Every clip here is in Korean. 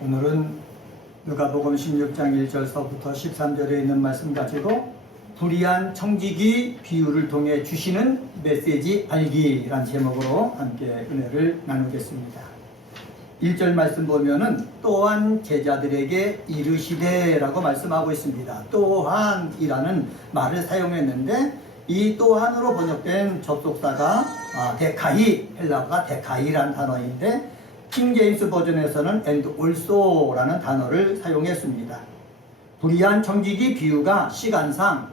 오늘은 누가복음 16장 1절서부터 13절에 있는 말씀 가지고 불의한 청지기 비유를 통해 주시는 메시지 알기라는 제목으로 함께 은혜를 나누겠습니다. 1절 말씀 보면은 또한 제자들에게 이르시되라고 말씀하고 있습니다. 또한이라는 말을 사용했는데 이 또한으로 번역된 접속사가 데카이, 헬라어가 데카이라는 단어인데 킹제임스 버전에서는 and also라는 단어를 사용했습니다. 불의한 청지기 비유가 시간상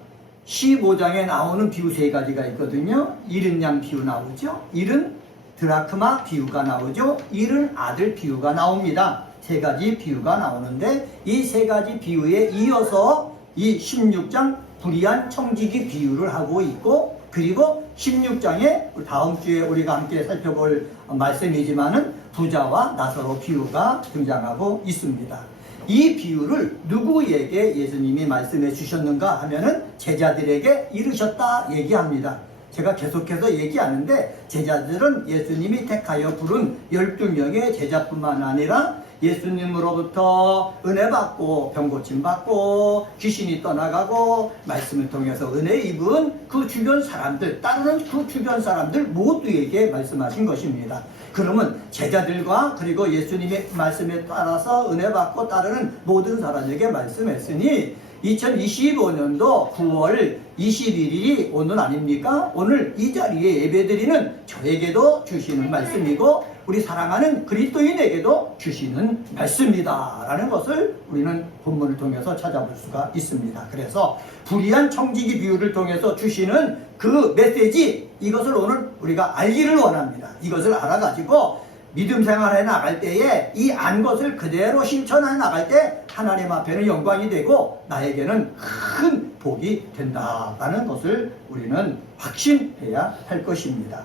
15장에 나오는 비유 세 가지가 있거든요. 잃은 양 비유 나오죠. 잃은 드라크마 비유가 나오죠. 잃은 아들 비유가 나옵니다. 세 가지 비유가 나오는데 이 세 가지 비유에 이어서 이 16장 불의한 청지기 비유를 하고 있고, 그리고 16장에 다음 주에 우리가 함께 살펴볼 말씀이지만은 부자와 나사로 비유가 등장하고 있습니다. 이 비유를 누구에게 예수님이 말씀해 주셨는가 하면은 제자들에게 이르셨다 얘기합니다. 제가 계속해서 얘기하는데 제자들은 예수님이 택하여 부른 12명의 제자뿐만 아니라 예수님으로부터 은혜 받고 병 고침 받고 귀신이 떠나가고 말씀을 통해서 은혜 입은 그 주변 사람들, 따르는 그 주변 사람들 모두에게 말씀하신 것입니다. 그러면 제자들과 그리고 예수님의 말씀에 따라서 은혜 받고 따르는 모든 사람에게 말씀했으니 2025년도 9월 21일이 오늘 아닙니까? 오늘 이 자리에 예배드리는 저에게도 주시는 말씀이고 우리 사랑하는 그리스도인에게도 주시는 말씀이다 라는 것을 우리는 본문을 통해서 찾아볼 수가 있습니다. 그래서 불의한 청지기 비유를 통해서 주시는 그 메시지, 이것을 오늘 우리가 알기를 원합니다. 이것을 알아가지고 믿음 생활해 나갈 때에 이 안 것을 그대로 실천해 나갈 때 하나님 앞에는 영광이 되고 나에게는 큰 복이 된다라는 것을 우리는 확신해야 할 것입니다.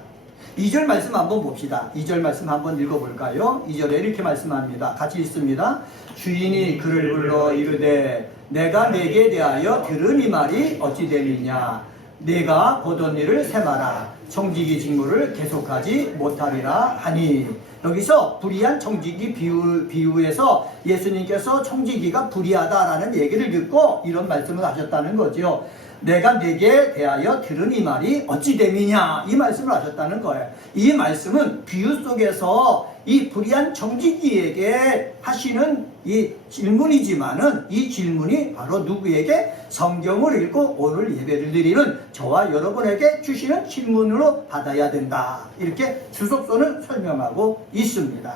2절 말씀 한번 봅시다. 2절 말씀 한번 읽어볼까요? 2절에 이렇게 말씀합니다. 같이 읽습니다. 주인이 그를 불러 이르되 내가 내게 대하여 들은 이 말이 어찌 되느냐. 내가 보던 일을 세마라. 청지기 직무를 계속하지 못하리라 하니. 여기서 불의한 청지기 비유에서 예수님께서 청지기가 불의하다라는 얘기를 듣고 이런 말씀을 하셨다는 거죠. 내가 내게 대하여 들은 이 말이 어찌 됨이냐, 이 말씀을 하셨다는 거예요. 이 말씀은 비유 속에서 이 불의한 청지기에게 하시는 이 질문이지만은 이 질문이 바로 누구에게? 성경을 읽고 오늘 예배를 드리는 저와 여러분에게 주시는 질문으로 받아야 된다, 이렇게 주석서는 설명하고 있습니다.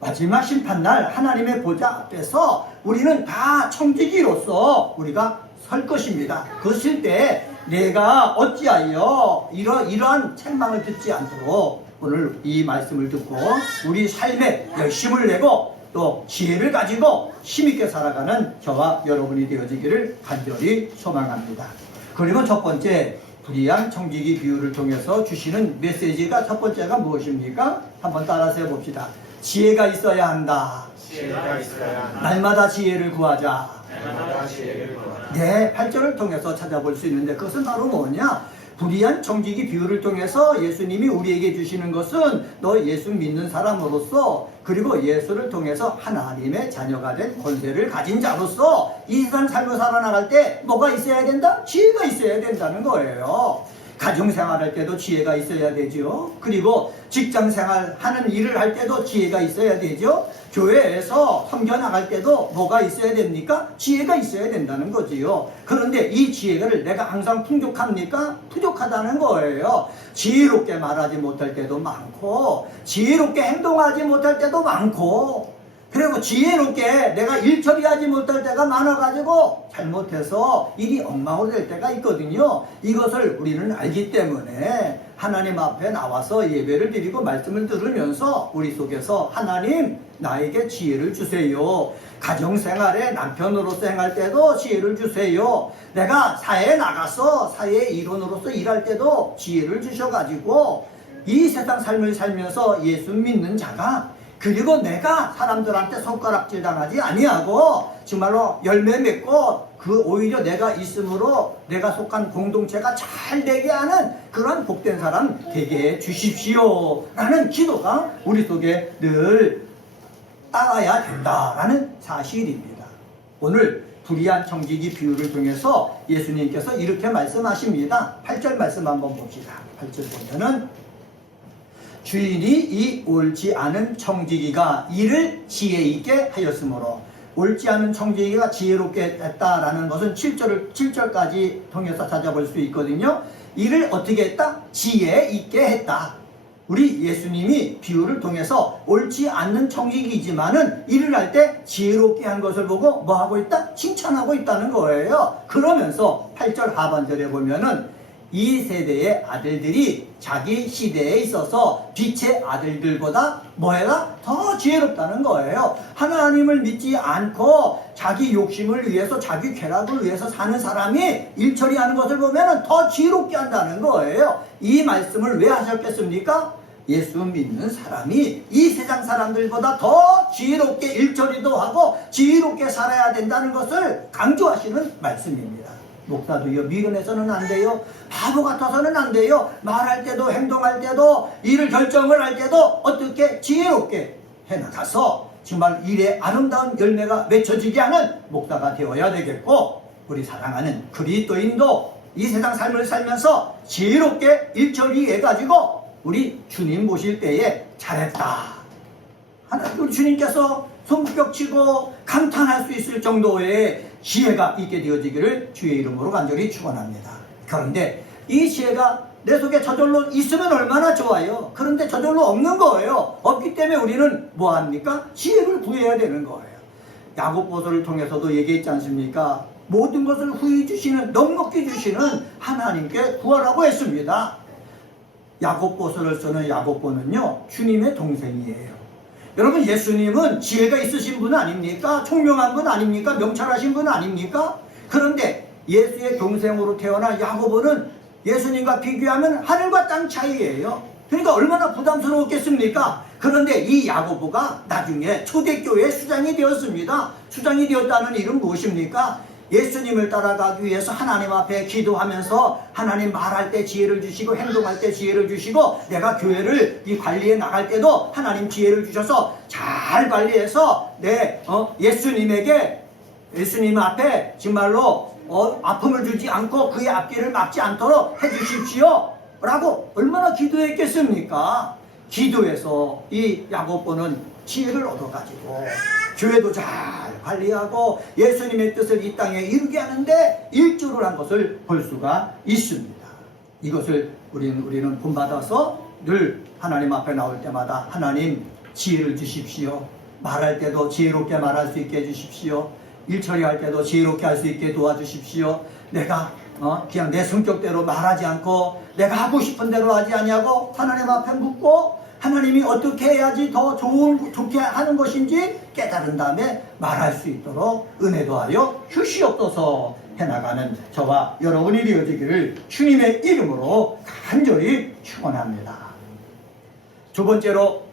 마지막 심판날 하나님의 보좌 앞에서 우리는 다 청지기로서 우리가 설 것입니다. 그 쓸 때 내가 어찌하여 이러한 책망을 듣지 않도록 오늘 이 말씀을 듣고 우리 삶에 열심을 내고 또 지혜를 가지고 힘있게 살아가는 저와 여러분이 되어지기를 간절히 소망합니다. 그리고 첫 번째, 불의한 청지기 비유를 통해서 주시는 메시지가 첫 번째가 무엇입니까? 한번 따라서 해봅시다. 지혜가 있어야 한다. 지혜가 있어야 한다. 날마다 지혜를 구하자. 날마다 지혜를 구하라. 네, 8절을 통해서 찾아볼 수 있는데 그것은 바로 뭐냐? 불의한 청지기 비유를 통해서 예수님이 우리에게 주시는 것은 너 예수 믿는 사람으로서 그리고 예수를 통해서 하나님의 자녀가 된 권세를 가진 자로서 이 세상 삶을 살아나갈 때 뭐가 있어야 된다? 지혜가 있어야 된다는 거예요. 가정생활할 때도 지혜가 있어야 되죠. 그리고 직장생활 하는 일을 할 때도 지혜가 있어야 되죠. 교회에서 섬겨 나갈 때도 뭐가 있어야 됩니까? 지혜가 있어야 된다는 거지요. 그런데 이 지혜를 내가 항상 풍족합니까? 부족하다는 거예요. 지혜롭게 말하지 못할 때도 많고 지혜롭게 행동하지 못할 때도 많고, 그리고 지혜롭게 내가 일 처리하지 못할 때가 많아가지고 잘못해서 일이 엉망으로 될 때가 있거든요. 이것을 우리는 알기 때문에 하나님 앞에 나와서 예배를 드리고 말씀을 들으면서 우리 속에서 하나님 나에게 지혜를 주세요. 가정생활에 남편으로서 행할 때도 지혜를 주세요. 내가 사회에 나가서 사회 일원으로서 일할 때도 지혜를 주셔가지고 이 세상 삶을 살면서 예수 믿는 자가, 그리고 내가 사람들한테 손가락질 당하지 아니하고 정말로 열매 맺고 그 오히려 내가 있음으로 내가 속한 공동체가 잘 되게 하는 그런 복된 사람 되게 해 주십시오 라는 기도가 우리 속에 늘 따라야 된다라는 사실입니다. 오늘 불의한 청지기 비유를 통해서 예수님께서 이렇게 말씀하십니다. 8절 말씀 한번 봅시다. 8절 보면은 주인이 이 옳지 않은 청지기가 이를 지혜 있게 하였으므로, 옳지 않은 청지기가 지혜롭게 했다라는 것은 7절까지 통해서 찾아볼 수 있거든요. 이를 어떻게 했다? 지혜 있게 했다. 우리 예수님이 비유를 통해서 옳지 않는 청지기이지만은 일을 할 때 지혜롭게 한 것을 보고 뭐 하고 있다? 칭찬하고 있다는 거예요. 그러면서 8절 하반절에 보면은 이 세대의 아들들이 자기 시대에 있어서 빛의 아들들보다 뭐해라? 더 지혜롭다는 거예요. 하나님을 믿지 않고 자기 욕심을 위해서, 자기 쾌락을 위해서 사는 사람이 일 처리하는 것을 보면 더 지혜롭게 한다는 거예요. 이 말씀을 왜 하셨겠습니까? 예수 믿는 사람이 이 세상 사람들보다 더 지혜롭게 일처리도 하고 지혜롭게 살아야 된다는 것을 강조하시는 말씀입니다. 목사도요, 미련해서는 안 돼요. 바보 같아서는 안 돼요. 말할 때도 행동할 때도 일을 결정을 할 때도 어떻게 지혜롭게 해나가서 정말 일의 아름다운 열매가 맺혀지게 하는 목사가 되어야 되겠고, 우리 사랑하는 그리스도인도 이 세상 삶을 살면서 지혜롭게 일처리해가지고 우리 주님 보실 때에 잘했다, 하나님 주님께서 손뼉치고 감탄할 수 있을 정도의 지혜가 있게 되어지기를 주의 이름으로 간절히 축원합니다. 그런데 이 지혜가 내 속에 저절로 있으면 얼마나 좋아요. 그런데 저절로 없는 거예요. 없기 때문에 우리는 뭐합니까? 지혜를 구해야 되는 거예요. 야고보서를 통해서도 얘기했지 않습니까? 모든 것을 후히 주시는, 넉넉히 주시는 하나님께 구하라고 했습니다. 야고보서를 쓰는 야고보는요, 주님의 동생이에요. 여러분, 예수님은 지혜가 있으신 분 아닙니까? 총명한 분 아닙니까? 명철하신 분 아닙니까? 그런데 예수의 동생으로 태어난 야고보는 예수님과 비교하면 하늘과 땅 차이예요. 그러니까 얼마나 부담스러웠겠습니까? 그런데 이 야고보가 나중에 초대교회 수장이 되었습니다. 수장이 되었다는 일은 무엇입니까? 예수님을 따라가기 위해서 하나님 앞에 기도하면서 하나님 말할 때 지혜를 주시고 행동할 때 지혜를 주시고, 내가 교회를 이 관리해 나갈 때도 하나님 지혜를 주셔서 잘 관리해서 예수님 앞에 정말로 아픔을 주지 않고 그의 앞길을 막지 않도록 해주십시오 라고 얼마나 기도했겠습니까? 기도해서 이 야고보는 지혜를 얻어가지고 교회도 잘 관리하고 예수님의 뜻을 이 땅에 이루게 하는데 일조를 한 것을 볼 수가 있습니다. 이것을 우리는 본받아서 늘 하나님 앞에 나올 때마다 하나님 지혜를 주십시오. 말할 때도 지혜롭게 말할 수 있게 해주십시오. 일 처리할 때도 지혜롭게 할 수 있게 도와주십시오. 내가 그냥 내 성격대로 말하지 않고 내가 하고 싶은 대로 하지 아니하고 하나님 앞에 묻고 하나님이 어떻게 해야지 더 좋게 하는 것인지 깨달은 다음에 말할 수 있도록 은혜 더하여 주시옵소서 해나가는 저와 여러분이 되어지기를 주님의 이름으로 간절히 축원합니다. 두 번째로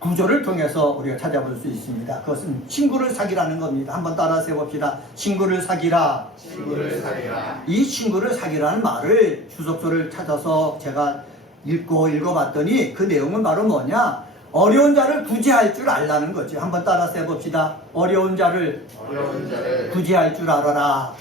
구조를 통해서 우리가 찾아볼 수 있습니다. 그것은 친구를 사귀라는 겁니다. 한번 따라서 해봅시다. 친구를 사귀라. 친구를 사귀라. 이 친구를 사귀라는 말을 주석서를 찾아서 제가 읽어봤더니 그 내용은 바로 뭐냐? 어려운 자를 구제할 줄 알라는 거죠. 한번 따라서 해봅시다. 어려운 자를 구제할 줄 알아라.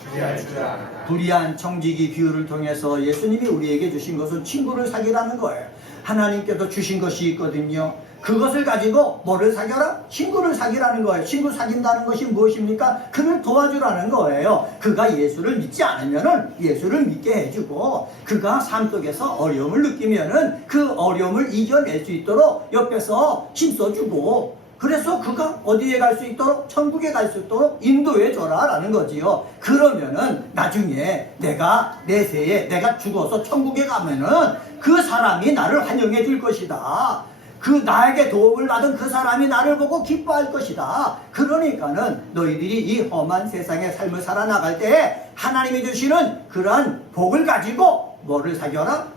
불의한 청지기 비유를 통해서 예수님이 우리에게 주신 것은 친구를 사귀라는 거예요. 하나님께서 주신 것이 있거든요. 그것을 가지고 뭐를 사귀라? 친구를 사귀라는 거예요. 친구 사귄다는 것이 무엇입니까? 그를 도와주라는 거예요. 그가 예수를 믿지 않으면은 예수를 믿게 해주고, 그가 삶 속에서 어려움을 느끼면은 그 어려움을 이겨낼 수 있도록 옆에서 힘써주고, 그래서 그가 어디에 갈 수 있도록, 천국에 갈 수 있도록 인도해 줘라 라는 거지요. 그러면은 나중에 내가 내세에 내가 죽어서 천국에 가면은 그 사람이 나를 환영해 줄 것이다. 그 나에게 도움을 받은 그 사람이 나를 보고 기뻐할 것이다. 그러니까는 너희들이 이 험한 세상의 삶을 살아나갈 때 하나님이 주시는 그러한 복을 가지고 뭐를 사겨라?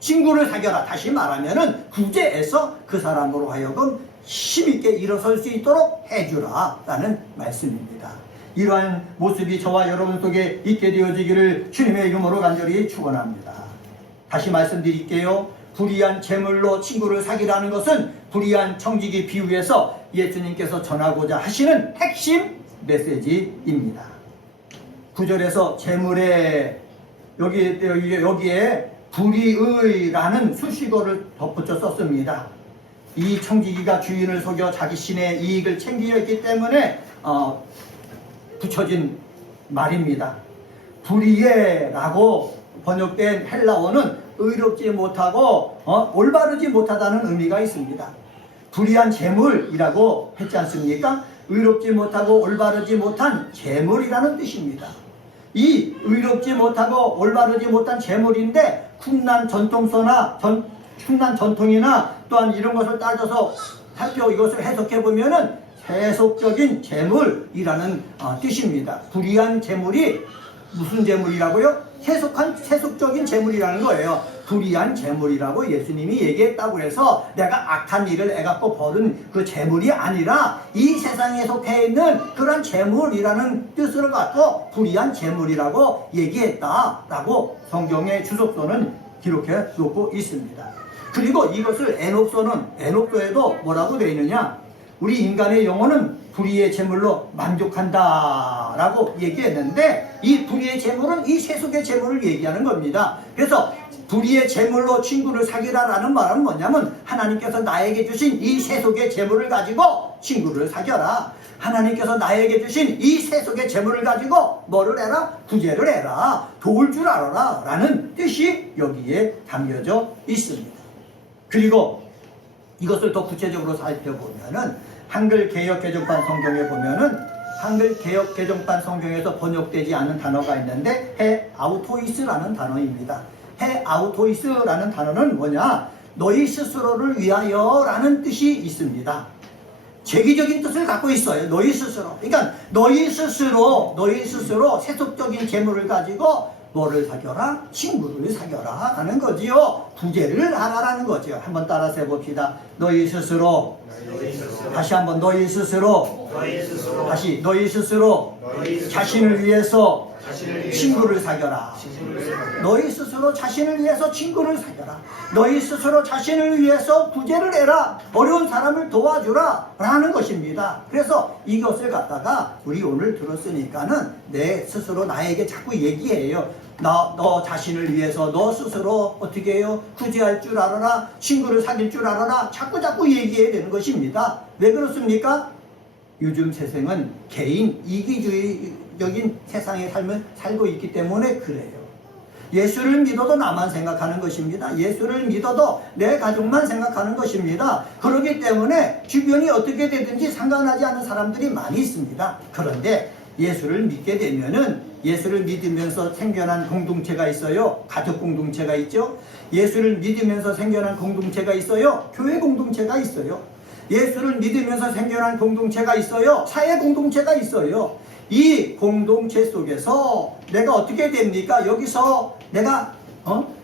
친구를 사겨라. 다시 말하면은 구제해서 그 사람으로 하여금 힘있게 일어설 수 있도록 해주라 라는 말씀입니다. 이러한 모습이 저와 여러분 속에 있게 되어지기를 주님의 이름으로 간절히 축원합니다. 다시 말씀드릴게요. 불의한 재물로 친구를 사귀라는 것은 불의한 청지기 비유에서 예수님께서 전하고자 하시는 핵심 메시지입니다. 9절에서 재물에 여기에 불의의라는 수식어를 덧붙여 썼습니다. 이 청지기가 주인을 속여 자기 신의 이익을 챙기려했기 때문에 붙여진 말입니다. 불의에라고 번역된 헬라어는 의롭지 못하고 올바르지 못하다는 의미가 있습니다. 불의한 재물이라고 했지 않습니까? 의롭지 못하고 올바르지 못한 재물이라는 뜻입니다. 이 의롭지 못하고 올바르지 못한 재물인데 쿰난 전통이나 또한 이런 것을 따져서 이것을 해석해 보면은 세속적인 재물이라는 뜻입니다. 불의한 재물이 무슨 재물이라고요? 세속적인 재물이라는 거예요. 불의한 재물이라고 예수님이 얘기했다고 해서 내가 악한 일을 애갖고 벌은 그 재물이 아니라 이 세상에 속해 있는 그런 재물이라는 뜻을 갖고 불의한 재물이라고 얘기했다라고 성경의 주석서는 기록해 놓고 있습니다. 그리고 이것을 에녹서에도 뭐라고 되어 있느냐? 우리 인간의 영혼은 불의의 재물로 만족한다라고 얘기했는데 이 불의의 재물은 이 세속의 재물을 얘기하는 겁니다. 그래서 불의의 재물로 친구를 사귀라라는 말은 뭐냐면 하나님께서 나에게 주신 이 세속의 재물을 가지고 친구를 사귀어라. 하나님께서 나에게 주신 이 세속의 재물을 가지고 뭐를 해라? 구제를 해라. 도울 줄 알아라 라는 뜻이 여기에 담겨져 있습니다. 그리고 이것을 더 구체적으로 살펴보면은 한글 개역 개정판 성경에 보면은 한글 개역 개정판 성경에서 번역되지 않은 단어가 있는데 해 아우토이스라는 단어입니다. 해 아우토이스라는 단어는 뭐냐? 너희 스스로를 위하여라는 뜻이 있습니다. 제기적인 뜻을 갖고 있어요. 너희 스스로. 그러니까 너희 스스로 세속적인 재물을 가지고 뭐를 사겨라? 친구를 사겨라 하는 거지요. 구제를 하라라는 거지요. 한번 따라서 해봅시다. 너희 스스로. 다시 한번 너희 스스로. 다시 너희 스스로 자신을 위해서 친구를 사겨라. 너희 스스로 자신을 위해서 친구를 사겨라. 너희 스스로 자신을 위해서 구제를 해라. 어려운 사람을 도와주라 라는 것입니다. 그래서 이것을 갖다가 우리 오늘 들었으니까는 내 스스로 나에게 자꾸 얘기해요. 너 자신을 위해서 너 스스로 어떻게 해요? 구제할 줄 알아라. 친구를 사귈 줄 알아라. 자꾸 얘기해야 되는 것입니다. 왜 그렇습니까? 요즘 세상은 개인 이기주의적인 세상의 삶을 살고 있기 때문에 그래요. 예수를 믿어도 나만 생각하는 것입니다. 예수를 믿어도 내 가족만 생각하는 것입니다. 그렇기 때문에 주변이 어떻게 되든지 상관하지 않는 사람들이 많이 있습니다. 그런데 예수를 믿게 되면은 예수를 믿으면서 생겨난 공동체가 있어요. 가족 공동체가 있죠. 예수를 믿으면서 생겨난 공동체가 있어요. 교회 공동체가 있어요. 예수를 믿으면서 생겨난 공동체가 있어요. 사회 공동체가 있어요. 이 공동체 속에서 내가 어떻게 됩니까? 여기서 내가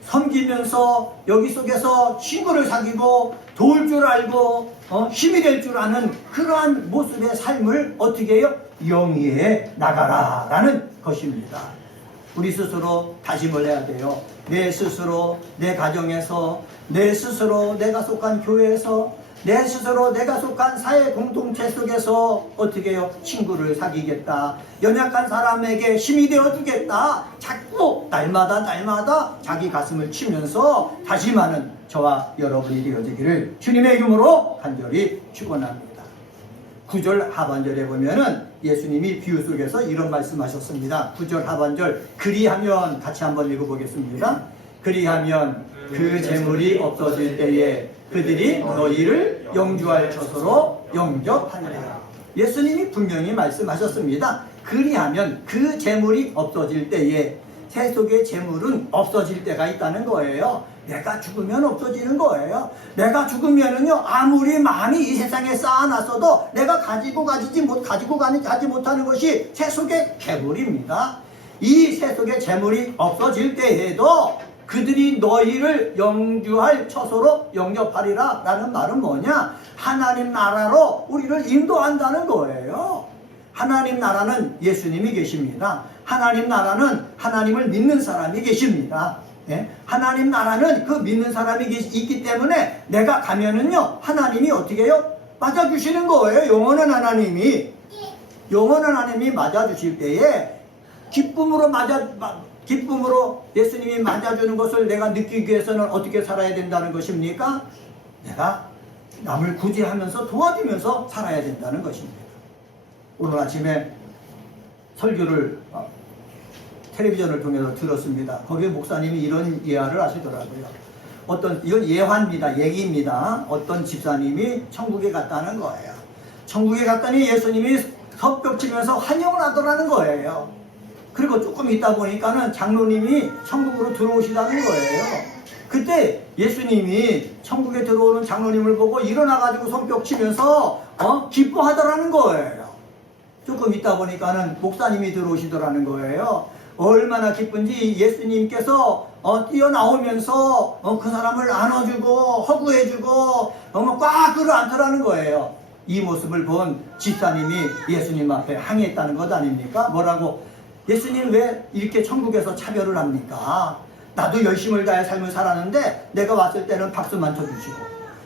섬기면서 여기 속에서 친구를 사귀고 도울 줄 알고 힘이 될 줄 아는 그러한 모습의 삶을 어떻게 해요? 영위해 나가라 라는 것입니다. 우리 스스로 다짐을 해야 돼요. 내 스스로 내 가정에서 내 스스로 내가 속한 교회에서 내 스스로 내가 속한 사회 공동체 속에서 어떻게 해요? 친구를 사귀겠다. 연약한 사람에게 힘이 되어주겠다. 자꾸 날마다 자기 가슴을 치면서 다짐하는 저와 여러분이 되어지기를 주님의 이름으로 간절히 축원합니다. 9절 하반절에 보면은 예수님이 비유 속에서 이런 말씀하셨습니다. 9절 하반절 그리하면 같이 한번 읽어보겠습니다. 그리하면 그 재물이 없어질 때에 그들이 너희를 영주할 처소로 영접하리라. 예수님이 분명히 말씀하셨습니다. 그리하면 그 재물이 없어질 때에 세속의 재물은 없어질 때가 있다는 거예요. 내가 죽으면 없어지는 거예요. 내가 죽으면은요 아무리 많이 이 세상에 쌓아놨어도 내가 가지 못하는 것이 세속의 재물입니다. 이 세속의 재물이 없어질 때에도 그들이 너희를 영주할 처소로 영접하리라 라는 말은 뭐냐? 하나님 나라로 우리를 인도한다는 거예요. 하나님 나라는 예수님이 계십니다. 하나님 나라는 하나님을 믿는 사람이 계십니다. 예? 하나님 나라는 그 믿는 사람이 있기 때문에 내가 가면은요 하나님이 어떻게 해요? 맞아주시는 거예요. 영원한 하나님이 맞아주실 때에 기쁨으로 예수님이 맞아주는 것을 내가 느끼기 위해서는 어떻게 살아야 된다는 것입니까? 내가 남을 구제하면서 도와주면서 살아야 된다는 것입니다. 오늘 아침에 설교를 텔레비전을 통해서 들었습니다. 거기에 목사님이 이런 예화를 하시더라고요. 이건 예화입니다. 얘기입니다. 어떤 집사님이 천국에 갔다는 거예요. 천국에 갔더니 예수님이 섭벽치면서 환영을 하더라는 거예요. 그리고 조금 있다 보니까는 장로님이 천국으로 들어오시다는 거예요. 그때 예수님이 천국에 들어오는 장로님을 보고 일어나가지고 손뼉치면서 기뻐하더라는 거예요. 조금 있다 보니까는 목사님이 들어오시더라는 거예요. 얼마나 기쁜지 예수님께서 뛰어나오면서 그 사람을 안아주고 허구해주고 꽉 끌어안더라는 거예요. 이 모습을 본 집사님이 예수님 앞에 항의했다는 것 아닙니까? 뭐라고? 예수님 왜 이렇게 천국에서 차별을 합니까? 나도 열심을 다해 삶을 살았는데 내가 왔을 때는 박수만 쳐주시고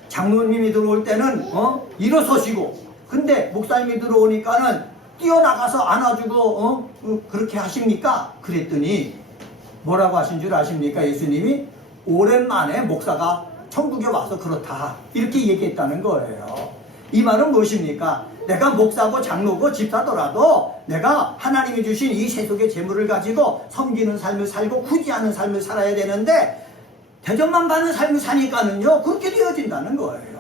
장로님이 들어올 때는 일어서시고 근데 목사님이 들어오니까는 뛰어나가서 안아주고 그렇게 하십니까? 그랬더니 뭐라고 하신 줄 아십니까? 예수님이 오랜만에 목사가 천국에 와서 그렇다 이렇게 얘기했다는 거예요. 이 말은 무엇입니까? 내가 목사고 장로고 집사더라도 내가 하나님이 주신 이 세속의 재물을 가지고 섬기는 삶을 살고 구제하는 삶을 살아야 되는데 대접만 받는 삶을 사니까는요 그렇게 되어진다는 거예요.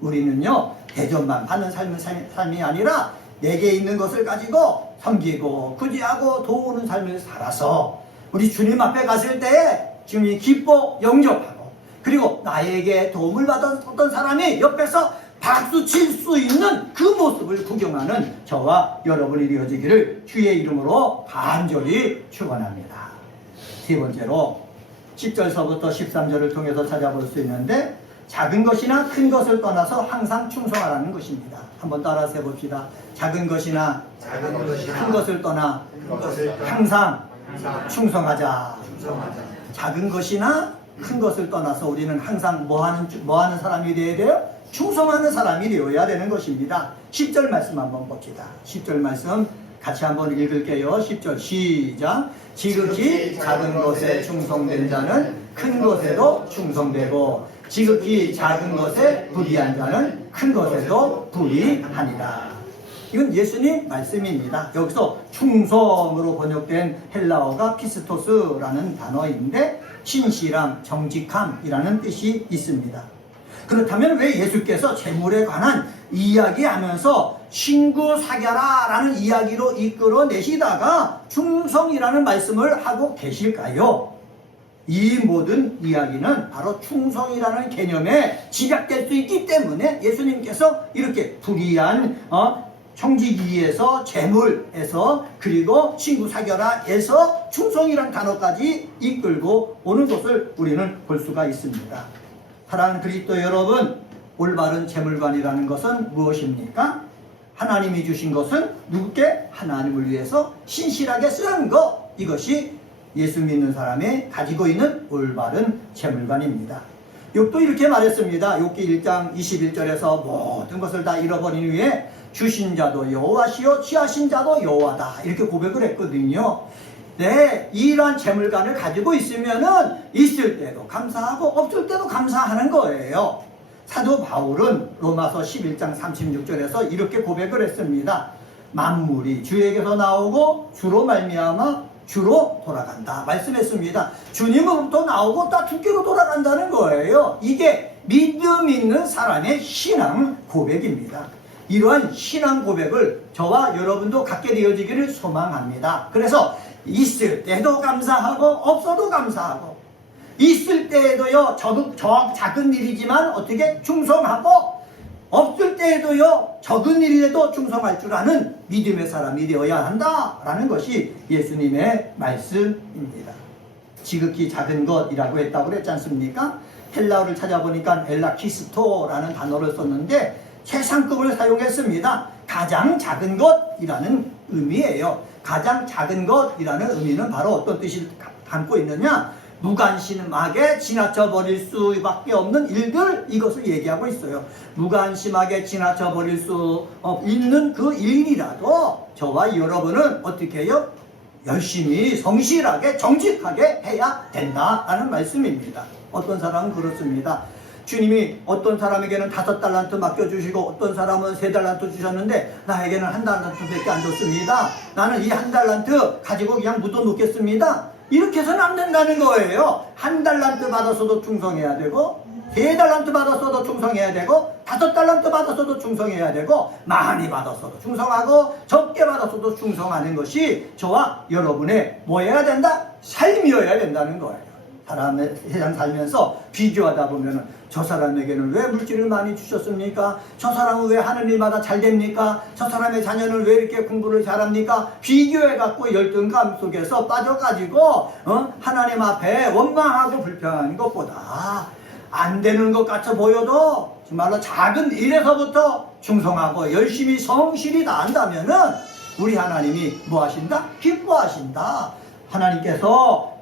우리는요 대접만 받는 삶이 아니라 내게 있는 것을 가지고 섬기고 구제하고 도우는 삶을 살아서 우리 주님 앞에 갔을 때에 주님이 기뻐 영접하고 그리고 나에게 도움을 받았던 사람이 옆에서 박수 칠 수 있는 그 모습을 구경하는 저와 여러분이 되어지기를 주의 이름으로 간절히 축원합니다. 세 번째로 10절서부터 13절을 통해서 찾아볼 수 있는데 작은 것이나 큰 것을 떠나서 항상 충성하라는 것입니다. 한번 따라서 해봅시다. 작은 것이나 큰 것을 떠나 항상 충성하자. 작은 것이나 큰 것을 떠나서 우리는 항상 뭐 하는 사람이 되어야 돼요? 충성하는 사람이 되어야 되는 것입니다. 10절 말씀 한번 봅시다. 10절 말씀 같이 한번 읽을게요. 10절 시작. 지극히 작은 것에 충성된 자는 큰 것에도 충성되고 지극히 작은 것에 불의한 자는 큰 것에도 불의하니라. 이건 예수님 말씀입니다. 여기서 충성으로 번역된 헬라어가 피스토스라는 단어인데 신실함, 정직함이라는 뜻이 있습니다. 그렇다면 왜 예수께서 재물에 관한 이야기하면서 신구사겨라 라는 이야기로 이끌어내시다가 충성이라는 말씀을 하고 계실까요? 이 모든 이야기는 바로 충성이라는 개념에 집약될 수 있기 때문에 예수님께서 이렇게 불의한 청지기에서 재물에서 그리고 친구사겨라에서 충성이란 단어까지 이끌고 오는 것을 우리는 볼 수가 있습니다. 사랑하는 그리스도 여러분, 올바른 재물관이라는 것은 무엇입니까? 하나님이 주신 것은 누구께? 하나님을 위해서 신실하게 쓰는 것, 이것이 예수 믿는 사람이 가지고 있는 올바른 재물관입니다. 욥도 이렇게 말했습니다. 욥기 1장 21절에서 모든 것을 다 잃어버린 후에 주신 자도 여호와시요 취하신 자도 여호와다 이렇게 고백을 했거든요. 네, 이러한 재물관을 가지고 있으면은 있을 때도 감사하고 없을 때도 감사하는 거예요. 사도 바울은 로마서 11장 36절에서 이렇게 고백을 했습니다. 만물이 주에게서 나오고 주로 말미암아 주로 돌아간다 말씀했습니다. 주님으로부터 나오고 다 주께로 돌아간다는 거예요. 이게 믿음 있는 사람의 신앙 고백입니다. 이러한 신앙 고백을 저와 여러분도 갖게 되어지기를 소망합니다. 그래서 있을 때도 감사하고 없어도 감사하고 있을 때에도요 작은 일이지만 어떻게 충성하고 없을 때에도요 적은 일이라도 충성할 줄 아는 믿음의 사람이 되어야 한다라는 것이 예수님의 말씀입니다. 지극히 작은 것이라고 했다고 그랬지 않습니까? 헬라어를 찾아보니까 엘라키스토라는 단어를 썼는데 최상급을 사용했습니다. 가장 작은 것이라는 의미예요. 가장 작은 것이라는 의미는 바로 어떤 뜻을 담고 있느냐? 무관심하게 지나쳐 버릴 수밖에 없는 일들, 이것을 얘기하고 있어요. 무관심하게 지나쳐 버릴 수 있는 그 일이라도 저와 여러분은 어떻게 해요? 열심히 성실하게 정직하게 해야 된다라는 말씀입니다. 어떤 사람은 그렇습니다. 주님이 어떤 사람에게는 5달란트 맡겨주시고 어떤 사람은 3달란트 주셨는데 나에게는 1달란트밖에 안 줬습니다. 나는 이 1달란트 가지고 그냥 묻어놓겠습니다. 이렇게 해서는 안 된다는 거예요. 1달란트 받았어도 충성해야 되고 3달란트 받았어도 충성해야 되고 5달란트 받았어도 충성해야 되고 많이 받았어도 충성하고 적게 받았어도 충성하는 것이 저와 여러분의 뭐여야 된다? 삶이어야 된다는 거예요. 사람의 세상 살면서 비교하다 보면은 저 사람에게는 왜 물질을 많이 주셨습니까? 저 사람은 왜 하는 일마다 잘 됩니까? 저 사람의 자녀는 왜 이렇게 공부를 잘합니까? 비교해갖고 열등감 속에서 빠져가지고 하나님 앞에 원망하고 불평하는 것보다 안 되는 것 같아 보여도 정말로 작은 일에서부터 충성하고 열심히 성실히 다한다면은 우리 하나님이 뭐 하신다? 기뻐하신다. 하나님께서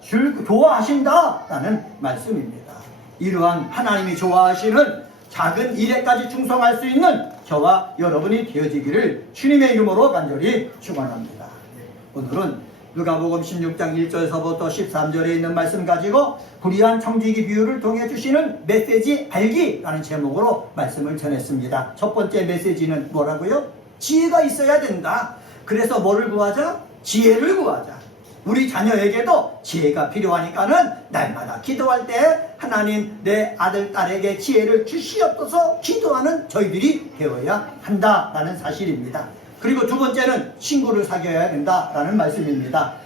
좋아하신다라는 말씀입니다. 이러한 하나님이 좋아하시는 작은 일에까지 충성할 수 있는 저와 여러분이 되어지기를 주님의 이름으로 간절히 축원합니다. 오늘은 누가복음 16장 1절서부터 13절에 있는 말씀 가지고 불의한 청지기 비유를 통해 주시는 메시지 알기라는 제목으로 말씀을 전했습니다. 첫 번째 메시지는 뭐라고요? 지혜가 있어야 된다. 그래서 뭐를 구하자? 지혜를 구하자. 우리 자녀에게도 지혜가 필요하니까는 날마다 기도할 때 하나님 내 아들 딸에게 지혜를 주시옵소서 기도하는 저희들이 되어야 한다라는 사실입니다. 그리고 두 번째는 친구를 사귀어야 된다라는 말씀입니다.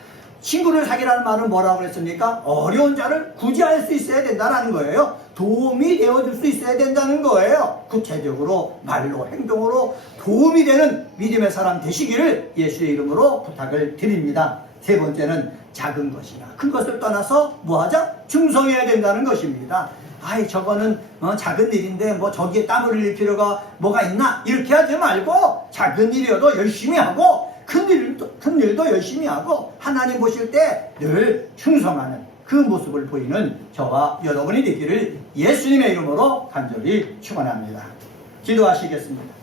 친구를 사귀라는 말은 뭐라고 그랬습니까? 어려운 자를 구제할 수 있어야 된다는 거예요. 도움이 되어줄 수 있어야 된다는 거예요. 구체적으로 말로 행동으로 도움이 되는 믿음의 사람 되시기를 예수의 이름으로 부탁을 드립니다. 세 번째는 작은 것이나 큰 것을 떠나서 뭐하자? 충성해야 된다는 것입니다. 아이 저거는 작은 일인데 뭐 저기에 땀을 흘릴 필요가 뭐가 있나? 이렇게 하지 말고 작은 일이어도 열심히 하고 큰 일도 열심히 하고 하나님 보실 때 늘 충성하는 그 모습을 보이는 저와 여러분이 되기를 예수님의 이름으로 간절히 축원합니다. 기도하시겠습니다.